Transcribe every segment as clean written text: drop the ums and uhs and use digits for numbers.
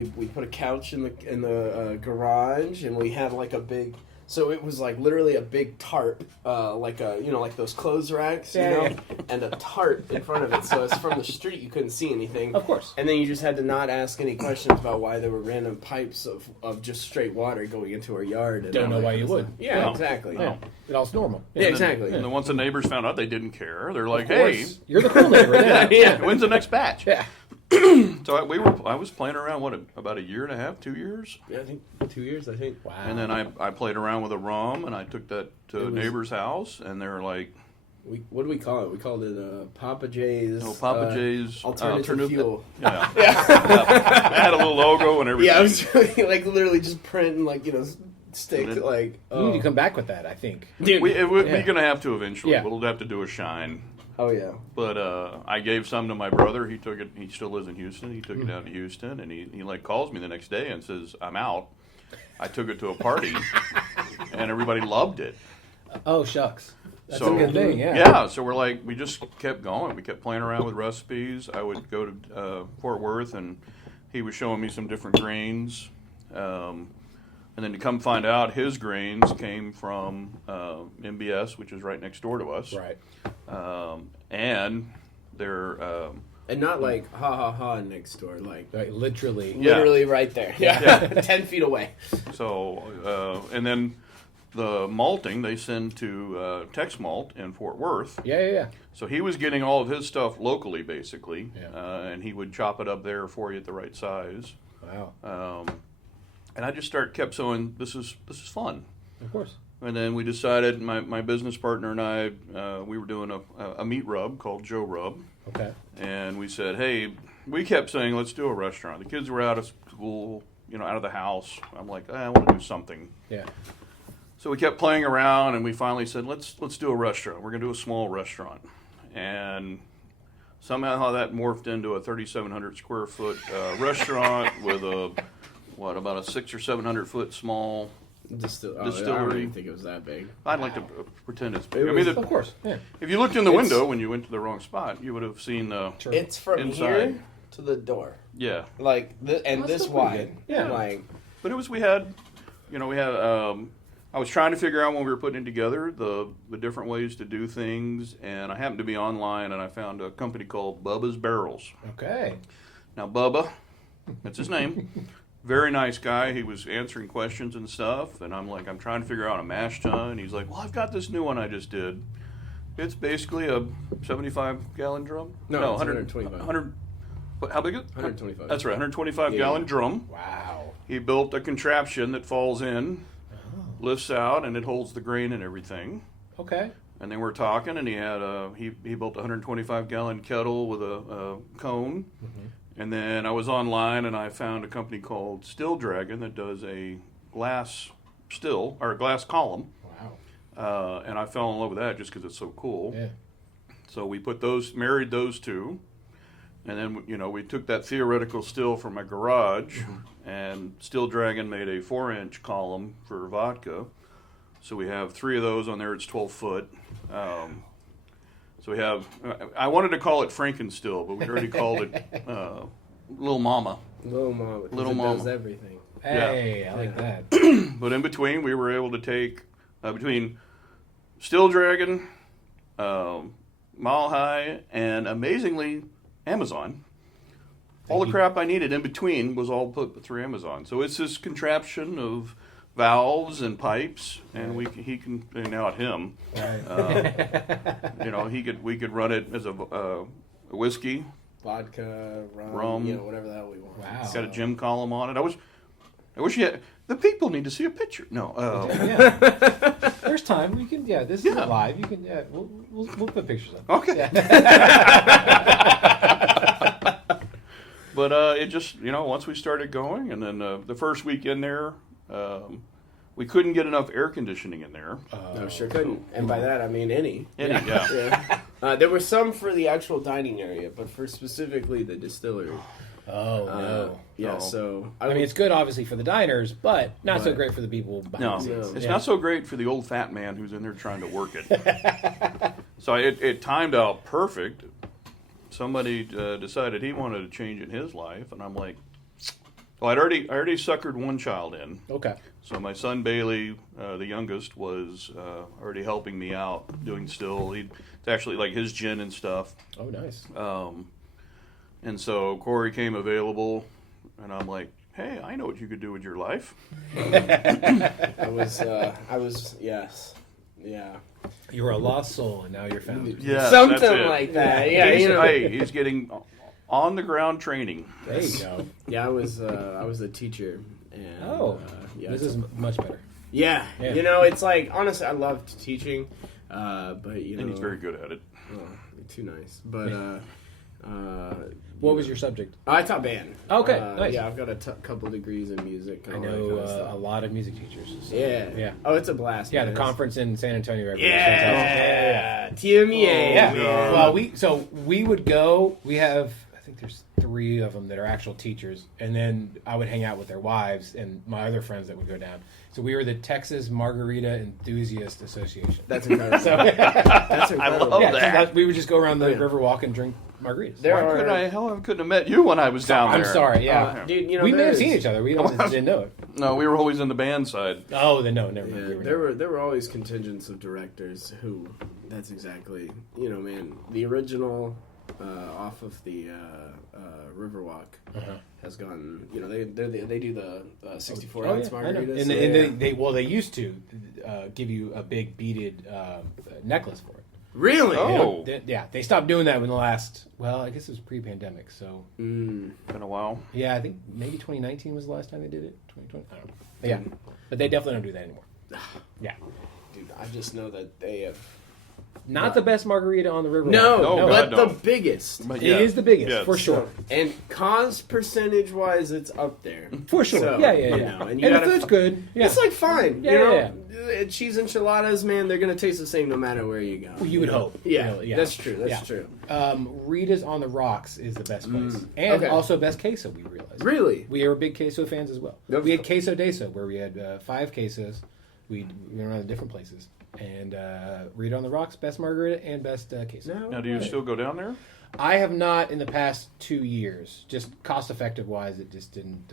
we put a couch in the garage, and we had like a big. So it was like literally a big tarp, like like those clothes racks, and a tarp in front of it. So it's from the street, you couldn't see anything. Of course. And then you just had to not ask any questions about why there were random pipes of just straight water going into our yard. And Don't know why you would. Yeah, No. exactly. Yeah. It all's normal. Yeah, exactly. And then once the neighbors found out, they didn't care. They're like, Of course. "Hey, You're the cool neighbor. Yeah. when's the next batch?" Yeah. So I was playing around about a year and a half, 2 years, Yeah, I think 2 years. I think. Wow. and then I played around with a rum, and I took that to a neighbor's house, and they're like, What do we call it? We called it Papa J's. Papa J's alternative fuel. Yeah, yeah. It had a little logo and everything. Yeah, I was really, like literally just printing stick And it- like. You need to come back with that, I think. Dude. We're going to have to eventually. Yeah. We'll have to do a shine. Oh yeah. But I gave some to my brother. He took it. He still lives in Houston. He took it down to Houston, and he like calls me the next day and says, "I'm out." I took it to a party, and everybody loved it. Oh, shucks. That's So- a good thing, yeah. Yeah, so we just kept going. We kept playing around with recipes. I would go to Fort Worth, and he was showing me some different grains. And then to come find out, his grains came from MBS, which is right next door to us. Right. And they're And not like ha ha ha next door, like Right, literally. Yeah. literally right there. Yeah. 10 feet away. so and then the malting they send to Tex Malt in Fort Worth. Yeah. So he was getting all of his stuff locally, basically, Yeah. and he would chop it up there for you at the right size. Wow. And I just kept saying, this is fun. Of course. And then we decided, my business partner and I, we were doing a meat rub called Joe Rub. Okay. And we said, hey, we kept saying, let's do a restaurant. The kids were out of school, out of the house. I'm like, I want to do something. Yeah. So we kept playing around, and we finally said, let's do a restaurant. We're going to do a small restaurant. And somehow that morphed into a 3,700 square foot restaurant with about a 600 or 700 foot small Distillery. I Distillery. don't even think it was that big. I'd like to pretend it's big. It I mean, was- Of course. Yeah. if you looked in the It's- window when you went to the wrong spot, you would have seen Sure. It's from Inside. here to the door, yeah. like and That's this still pretty wide. good. Yeah. Like But it was we had. I was trying to figure out when we were putting it together the different ways to do things, and I happened to be online and I found a company called Bubba's Barrels. Okay. Now Bubba, that's his name. Very nice guy. He was answering questions and stuff, and I'm trying to figure out a mash tun. And he's like, well, I've got this new one I just did. It's basically a 75-gallon drum. No, it's 125. 100. How big is it? 125. That's right, 125-gallon drum. Wow. He built a contraption that falls in, lifts out, and it holds the grain and everything. Okay. And then we're talking, and he had he built a 125-gallon kettle with a cone. Mm-hmm. And then I was online, and I found a company called Still Dragon that does a glass glass column. Wow. And I fell in love with that just because it's so cool. Yeah. So we married those two. And then, we took that theoretical still from my garage, and Still Dragon made a 4-inch column for vodka. So we have 3 of those on there. It's 12 foot. So we have, I wanted to call it Frankenstill, but we already called it Little Mama. Little Mama. 'cause Little it Mama. does everything. Hey, I like that. But in between, we were able to take, between Still Dragon, Mile High, and amazingly, Amazon. All the crap I needed in between was all put through Amazon. So it's this contraption of valves and pipes, and he can now at him. Right. We could run it as a whiskey. Vodka, Rum. whatever the hell we want. Wow. It's got a gym column on it. I wish you had, the people need to see a picture. No. Yeah. There's time. We can. Yeah. This is Yeah. live. You can. Yeah. We'll put pictures up. Okay. Yeah. But it just, once we started going, and then the first week in there, we couldn't get enough air conditioning in there. No, sure couldn't. And by that I mean any. Yeah. Yeah. There were some for the actual dining area, but for specifically the distillery. Oh no. Yeah. No. So I mean, it's good obviously for the diners, but not so Right. great for the people behind No, the scenes. it's Yeah. not so great for the old fat man who's in there trying to work it. So it timed out perfect. Somebody decided he wanted to change in his life, and I'm like, Well, I already suckered one child in. Okay. So my son Bailey, the youngest, was already helping me out doing still. It's actually like his gin and stuff. Oh, nice. And so Corey came available, and I'm like, hey, I know what you could do with your life. I was, yes. Yeah. You were a lost soul, and now you're found. Yeah, Something like that. Yeah, He's getting on the ground training. There you go. Yeah, I was a teacher. And, yeah, this is much better. Yeah. It's like, honestly, I loved teaching, but, And he's very good at it. Oh, too nice. But, what was your subject? I taught band. Okay, nice. Yeah, I've got a couple degrees in music. And I all that know kind of stuff. a lot of music teachers. So. Yeah. Oh, it's a blast. Yeah, man. the conference in San Antonio. Yeah. TMEA. Yeah. Man. Well, we would go. We have, I think there's 3 of them that are actual teachers, and then I would hang out with their wives and my other friends that would go down. So we were the Texas Margarita Enthusiast Association. That's incredible. That's incredible. I love that. We would just go around the Riverwalk and drink margaritas. I couldn't have met you when I was down there. I'm sorry. Yeah, Dude, we may have seen each other. We didn't know it. No, we were always in the band side. Oh, then no, never Yeah, mind. there were always contingents of directors who. That's exactly. Man, the original off of the Riverwalk has gone. They do the 64 ounce margaritas. And they used to give you a big beaded necklace for it. Really? Oh. They stopped doing that in the last. Well, I guess it was pre-pandemic. So Been a while. yeah, I think maybe 2019 was the last time they did it. 2020. I don't know. But yeah, but they definitely don't do that anymore. Yeah, Dude, I just know that they have. not the best margarita on the river. No, but God, the no. biggest. But It is the biggest Yeah, for it's- sure. And cost percentage wise, it's up there. For sure. So, yeah. and And the food's good. Yeah. It's like fine. Yeah, Cheese enchiladas, man, they're gonna taste the same no matter where you go. Well, you would hope. Yeah, You know, that's true. That's Yeah. true. Rita's on the Rocks is the best place, and Okay. also best queso. We realized. Really? We are big queso fans as well. Yep. We had queso de eso, where we had 5 quesos. We went around to different places, and Rita on the Rocks, best margarita and best queso. No. Now, do you still go down there? I have not in the past 2 years. Just cost effective wise, it just didn't.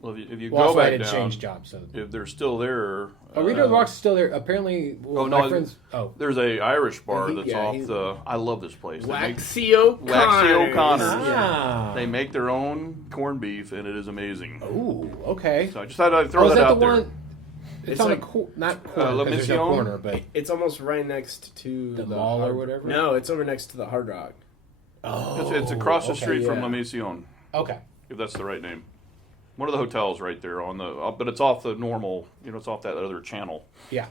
Well, if you Well, go also I back had down, changed jobs, so. if they're still there. Rita on the Rocks is still there. Apparently, well, Oh, no, my friends. Oh, There's a Irish bar He- that's yeah, off he's- the. I love this place. They make- Waxy O'Connor's. Waxy O'Connor's. ah. They make their own corned beef, and it is amazing. Ooh, okay. So I just thought I'd throw Oh, is that that out the there. one? It's, It's on like- a not corner. La 'cause there's no Mission? corner, but It's almost right next to The mall or whatever? No, it's over next to the Hard Rock. It's across the okay, street from yeah. La Mission, okay. if that's the right name. One of the hotels right there on the, but it's off the normal. It's off that other channel. Yeah,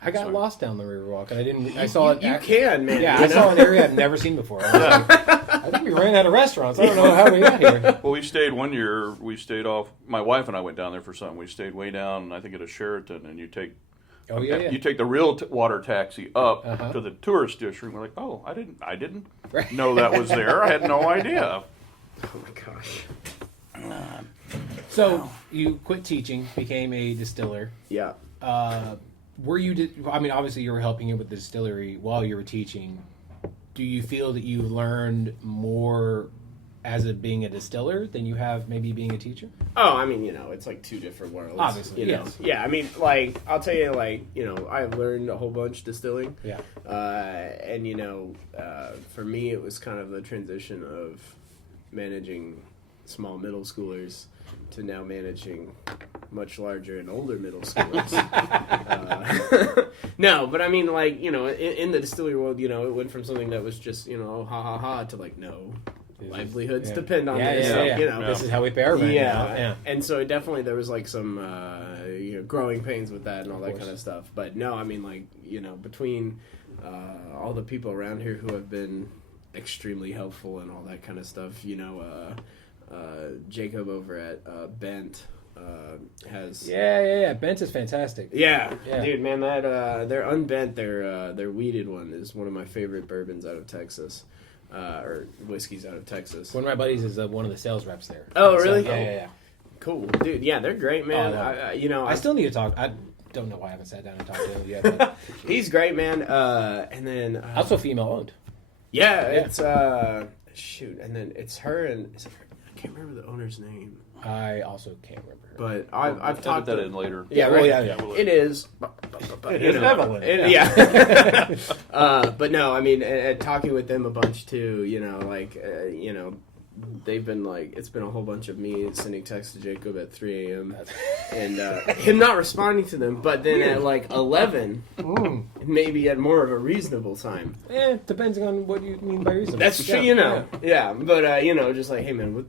I got Sorry. lost down the Riverwalk, and I didn't. I saw it. You can, man. Yeah, you I saw know? an area I've never seen before. I, was like, I think we ran out of restaurants. I don't know how we got here. Well, we stayed one year. We stayed off. My wife and I went down there for something. We stayed way down, I think, at a Sheraton, and you take. Oh yeah. You take the real water taxi up Uh-huh. to the tourist district. We're like, oh, I didn't Right. know that was there. I had no idea. Oh my gosh. So you quit teaching, became a distiller. Yeah. Were you? I mean, obviously you were helping him with the distillery while you were teaching. Do you feel that you learned more as being a distiller than you have maybe being a teacher? Oh, I mean, it's like two different worlds. Obviously, you know. yes. Yeah, I mean, like I'll tell you, like I learned a whole bunch distilling. Yeah. And for me, it was kind of the transition of managing small middle schoolers to now managing much larger and older middle schoolers. No, but I mean, like, in the distillery world, it went from something that was just, ha ha ha to like, no, livelihoods Yeah. depend on Yeah, this. yeah. You know, This is how we pay our rent. yeah. now. Yeah. And so definitely there was like some growing pains with that and all that course. kind of stuff. But no, I mean, like, between all the people around here who have been extremely helpful and all that kind of stuff, Jacob over at Bent has Yeah. Bent is fantastic. yeah, Yeah. dude, man, that their unbent, their weeded one is one of my favorite bourbons out of Texas, or whiskeys out of Texas. One of my buddies is one of the sales reps there. Oh, So, really? yeah. Cool, dude. Yeah, they're great, man. Oh, I still need to talk. I don't know why I haven't sat down and talked to him yet. But he's great, man. And then also female owned. yeah, it's shoot, and then it's her and I can't remember the owner's name. I also can't remember. But I've talked that to, in later. Yeah, Well, right. yeah. It is. It is Evelyn. Yeah. But no, I mean, talking with them a bunch too. They've been like, it's been a whole bunch of me sending texts to Jacob at 3 a.m. and him not responding to them. But then at like 11, maybe at more of a reasonable time. Depends on what you mean by reasonable. That's true, Yeah. But just like, hey man, what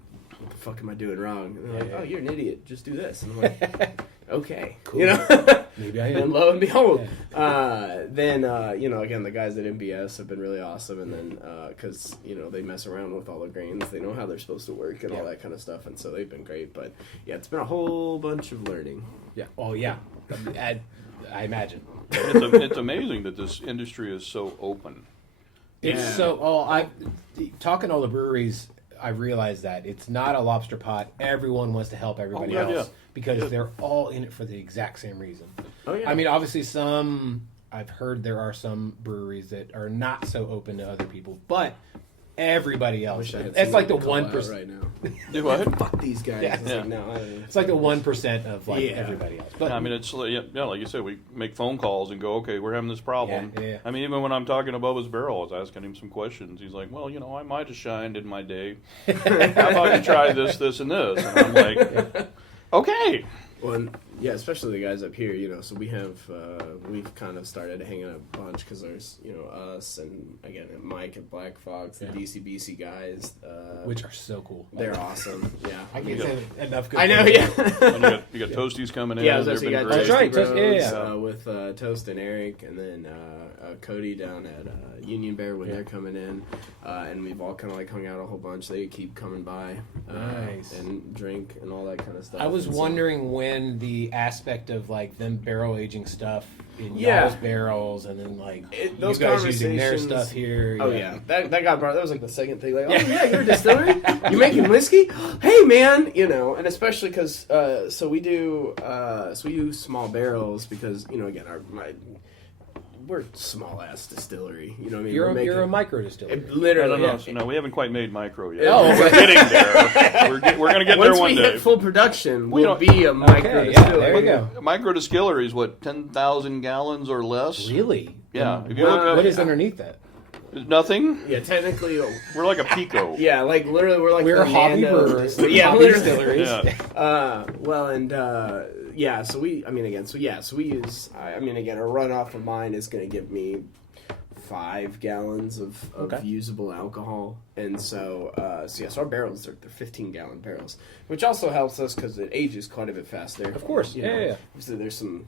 the fuck am I doing wrong? And they're like, oh, you're an idiot. Just do this. And I'm like, okay, Cool. Maybe I am. And lo and behold, then again, the guys at MBS have been really awesome, and then because they mess around with all the grains, they know how they're supposed to work and all that kind of stuff, and so they've been great. But yeah, it's been a whole bunch of learning. Yeah. Oh yeah. I imagine. It's amazing that this industry is so open. It's so. Talking to all the breweries, I realized that it's not a lobster pot. Everyone wants to help everybody else because they're all in it for the exact same reason. Oh yeah. I mean, obviously, I've heard there are some breweries that are not so open to other people, but everybody else. It's like the 1% right now. Do what? Fuck these guys. Yeah. It's like, no, It's like the 1% of everybody else. But I mean, it's like you said, we make phone calls and go, okay, we're having this problem. Yeah. I mean, even when I'm talking to Bubba's Barrel, I was asking him some questions. He's like, well, I might have shined in my day. How about you try this, this, and this? And I'm like, okay. Well, yeah, especially the guys up here, so we've kind of started hanging out a bunch because there's, us and, again, Mike and Black Fox, the DCBC guys. which are so cool. They're awesome, yeah. I can't say enough good I know, things. yeah. You got Toasties coming in. Yeah, I was They've you been got great. That's right, Toasty Toast- Bros, with Toast and Eric, and then Cody down at Union Bear when they're coming in, and we've all kind of like hung out a whole bunch. They keep coming by, Nice. and drink and all that kind of stuff. I was And so- wondering when the aspect of like them barrel aging stuff in y'all's barrels, and then like those you guys using their conversations- stuff here. Oh yeah, that got brought. That was like the second thing. Like, oh yeah, you're a distillery. You making whiskey? Hey man, and especially because so we do small barrels because again we're small ass distillery. You know what I mean? You're a micro distillery. Literally. No, we haven't quite made micro yet. Oh, We're getting there. We're going to get Once there one we day. hit full production, we'll don't- be a micro Okay, yeah, distillery. there you go. Micro distillery is what, 10,000 gallons or less? Really? Yeah. If you look What is underneath that? nothing. Yeah, technically. We're like a Pico. Yeah, like literally, we're like We're the hobby Nando brewers. Yeah, Hobby literally. distilleries. Yeah. So we use. I mean, again, a runoff of mine is going to give me 5 gallons of usable alcohol, and so our barrels they're 15-gallon barrels, which also helps us because it ages quite a bit faster. Of course, yeah. So there's some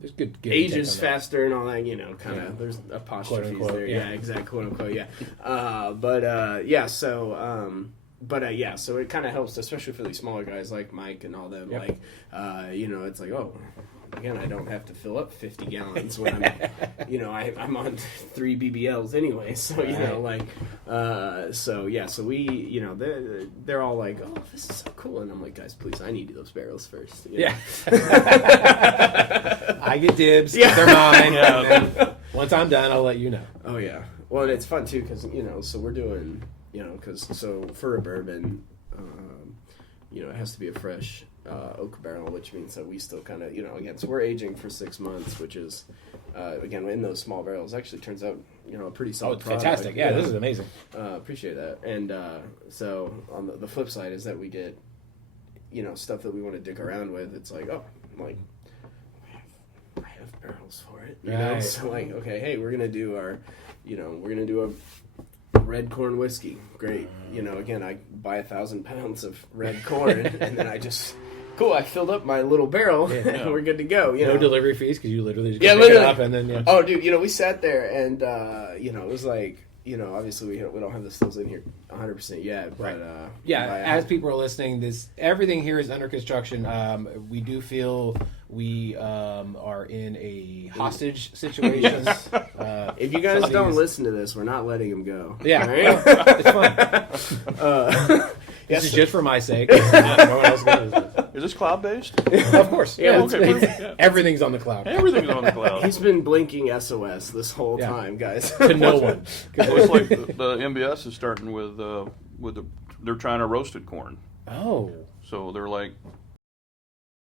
There's good ages take on that. faster and all that, kind of. There's apostrophes Quote, unquote, there, yeah. exact quote unquote, yeah. So it kind of helps, especially for these smaller guys like Mike and all them. Yep. Like, it's like, oh, again, I don't have to fill up 50 gallons when I'm, I'm on 3 BBLs anyway. So so we, they're all like, oh, this is so cool, and I'm like, guys, please, I need those barrels first. Yeah. I get dibs. Yeah. They're mine. Yeah. And then once I'm done, I'll let you know. Oh yeah. Well, and it's fun too because so we're doing so for a bourbon, it has to be a fresh oak barrel, which means that we still kind of again, so we're aging for 6 months, which is again in those small barrels actually turns out a pretty solid product. Fantastic. Yeah, this is amazing. Appreciate that. And so on the flip side is that we get stuff that we want to dick around with. It's like, oh, like I have barrels for it, Right. So like, okay, hey, we're gonna do our a red corn whiskey. Great. Again, I buy 1,000 pounds of red corn, and then I just I filled up my little barrel, and we're good to go. No delivery fees because you literally just Yeah, pick it literally. up and then Oh, dude, we sat there and it was like, obviously we don't have the stills in here 100% yet, but as people are listening, everything here is under construction. We do feel we are in a hostage situation. if you guys some of don't these- listen to this, we're not letting him go. Yeah, All right? it's fun. This is so- just for my sake. No one else knows this. Is this cloud based? Of course. Yeah, okay. Everything's on the cloud. Everything's on the cloud. He's been blinking SOS this whole Yeah. time, guys. To no one. Looks like the MBS is starting with the They're China roasted corn. Oh. So they're like